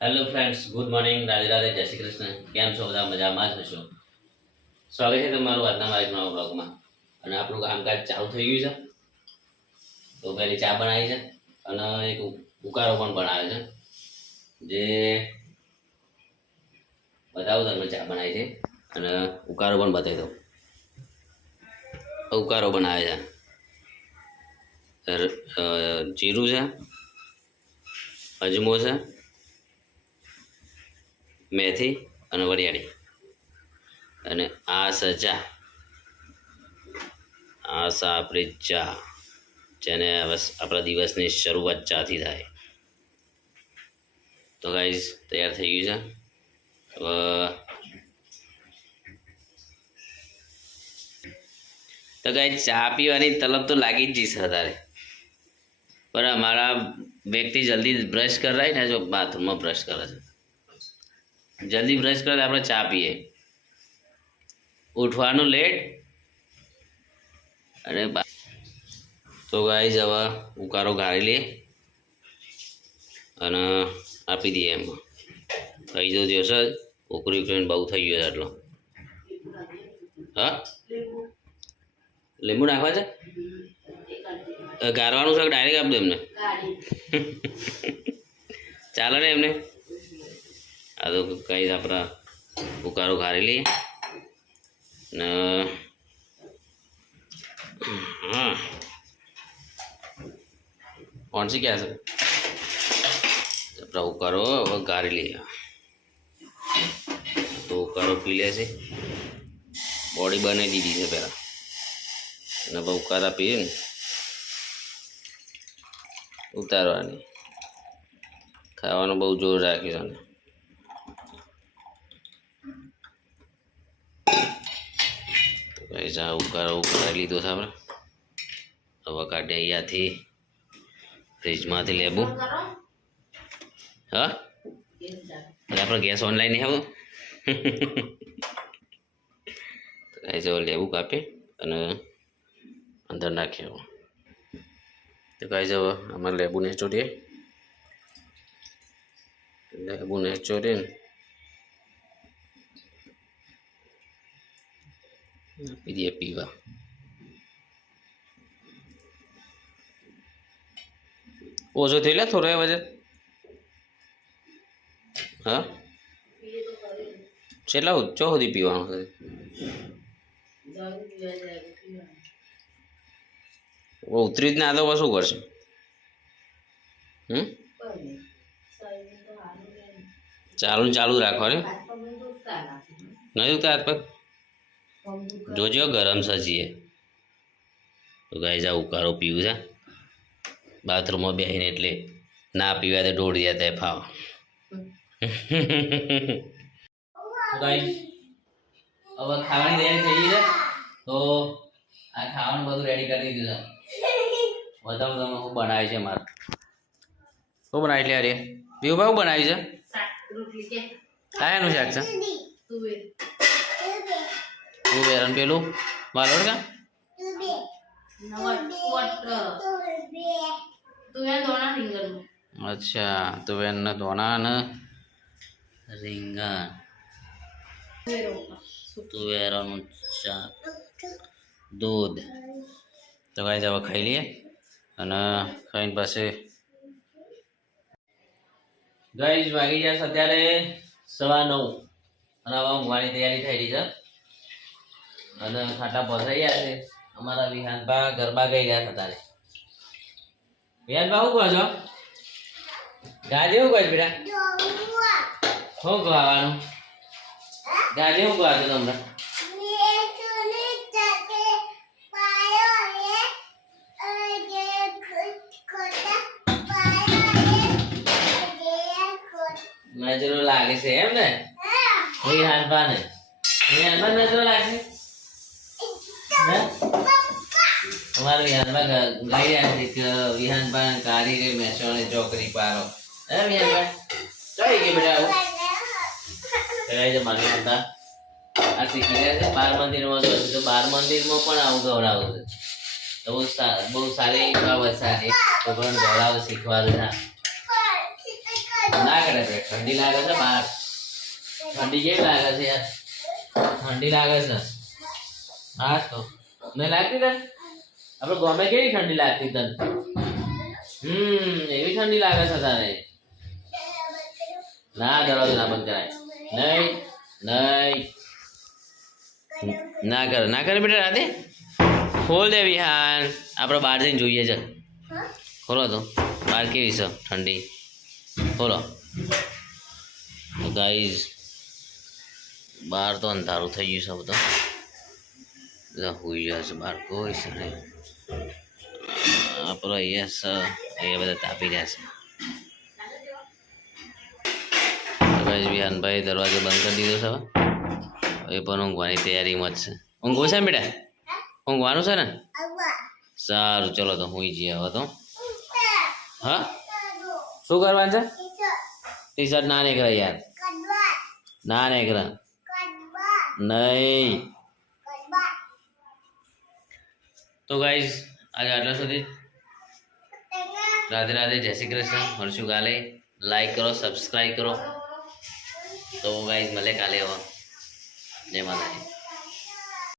Hello friends, good morning, Radhe Radhe, જય શ્રી કૃષ્ણ. કેમ છો? બધા મજામાં જ હશો. સ્વાગત છે તમારું આજના મારા એક નવા બ્લોગમાં. અને આપણું કામકાજ ચાલુ થઈ ગયું છે. તો પહેલી ચા બનાવી છે અને એક ઉકાળો પણ બનાવે છે. જે બતાવું તમને ચા બનાવી છે અને ઉકાળો પણ બતાવી દઉં. ઉકાળો બનાવે છે, જીરું છે, અજમો છે, મેથી અને વરિયાળી, અને આ સજા આ આપણી ચા, જેને આપણા દિવસની શરૂઆત ચાથી થાય. તો ગાઈઝ તૈયાર થઈ ગયું છે. તો ગાઈઝ ચા પીવાની તલબ તો લાગી જ જશે તારે, પણ અમારા વ્યક્તિ જલ્દી બ્રશ કરાય ને, જો બાથરૂમમાં બ્રશ કરે છે, જલ્દી બ્રશ કરે આપણે ચા પીએ. ઉઠવાનું લેટ અને તો ગાઈઝ હવે ઉકાળો ગાળી લઈએ અને આપી દઈએ. એમાં થઈ જવું દિવસ ઉકળી ઉકળીને બહુ થઈ ગયો એટલો. હા, લીંબુ નાખવા છે, ગાળવાનું છે, ડાયરેક્ટ આપી દો એમને. ચાલે ને એમને. આ તો કઈ આપણા ઉકાળો ગાળી લઈએ ને. હા, કોણસી ક્યાં છે? આપણા ઉકાળો હવે ગાળી લઈએ. તો ઉકાળો પી લે છે, બોડી બનાવી દીધી છે પહેલાં, અને હવે ઉકાળા પીએ ને ઉતારવાની. ખાવાનું બહુ જોર રાખ્યું છે. આ ઉકાળો ઉકાળી લીધો છે આપણે. હવે કાઢીએ અહીંયાથી ફ્રીજમાંથી લેબુ. હા, આપણે ગેસ ઓનલાઈન નહીં આવો. જો લેબુ કાપી અને અંદર નાખીએ. તો કાંઈ જવો અમારે લેબુ ને ચોરીએ, લેબુ ને ચોરીને આપી દઈએ પીવા. ઓછો થઈ લે થોડો વજન. હા, છેલ્લા ચો સુધી પીવાનું છે? ઉતરી જ ના તો શું કરશે? ચાલુ રાખવાની. નહીં ઉતરા હાથ પગ જોજો, ગરમ સજીએ. તો ગાય જા ઉકાળો પીવું છે બાથરૂમમાં બેસીને, એટલે ના પીવા તો દોડી જતા ફાવ. હવે ખાવાની રેડી થઈ ગઈ છે, તો આ ખાવાનું બધું રેડી કરી દીધું છે. બતાવું તમે શું બનાવ્યું છે મારે. શું બનાવી લે? અરે બીજું ભાવ બનાવ્યું છે. હા, એનું શાક છે. તુવેર અને પેલું વાલોડ કા અચ્છા, તુવેર ને ધોણા ને રીંગણ, તુવેરનું શાક, દૂધ. તો ગાઈસ હવે ખાઈ લઈએ અને ખાઈને પછી ગાઈસ વાગી જશે અત્યારે 9:15 અને હવે ઊંઘવાની તૈયારી થઈ રહી છે. અને ખાટા પધરાઈ ગયા છે. અમારા વિહાનભા ગરબા ગઈ રહ્યા હતા. તારે વિહાનભા શું કહો છો? ગાજે શું કહે બેટા? શું ખાવાનું? ગાજે શું કહો છો તમને? નજરો લાગે છે એમ ને વિહાનભા ને? વિહાનભા નજરો લાગે છે. અમારે વિહાનભા લઈ રહ્યા છે કે વિહાનભા કાઢી રે મેસોની ચોકરી પારો. વિહાનભા કઈ ગઈ બેટા? આવું છે મારી વિહાનભા. આ શીખી રહ્યા છે. 12 મંદિરમાં જો તો 12 મંદિરમાં પણ આવું ગવડાવું છે. તો બહુ સારી બાબત, સારી છોકરાને ગવડાવું શીખવાનું છે. ના કરે છે ઠંડી લાગે છે બહાર ઠંડી કેવી લાગે છે યાર ઠંડી લાગે છે હા તો નહીં લાગતી તને આપણે ગમે કેવી ઠંડી લાગતી તને એવી ઠંડી લાગે છે તારે ના દરવાજો ના બંધ કરાય નહીં નહીં ના કરે બેટા રાધે ખોલ દે વિહાન આપણે બહાર જઈને જોઈએ છે ખોલો તો બહાર કેવી છે ઠંડી ખોલો ગાઈઝ બહાર તો અંધારું થઈ ગયું છે બધું બધા હોઈ જશે બહાર કોઈ છે નહીં આપણો અહીંયા બધા તાપી રહ્યા છે વિહાનભાઈ દરવાજો બંધ કરી દીધો છે હવે એ પણ ઊંઘવાની તૈયારીમાં જ છે ઊંઘવું છે ને બેટા ઊંઘવાનું છે ને સારું ચલો તો હુઈ જઈએ હવે તો હા શું કરવાનું છે ટી શર્ટ ના નીકળે યાર ના નીકળે નહીં તો ગાઈઝ આજે આટલા સુધી રાધે રાધે જય શ્રી કૃષ્ણ મળશું કાલે લાઈક કરો સબસ્ક્રાઈબ કરો તો ગાઈઝ મળે કાલે હવે જય માતાજી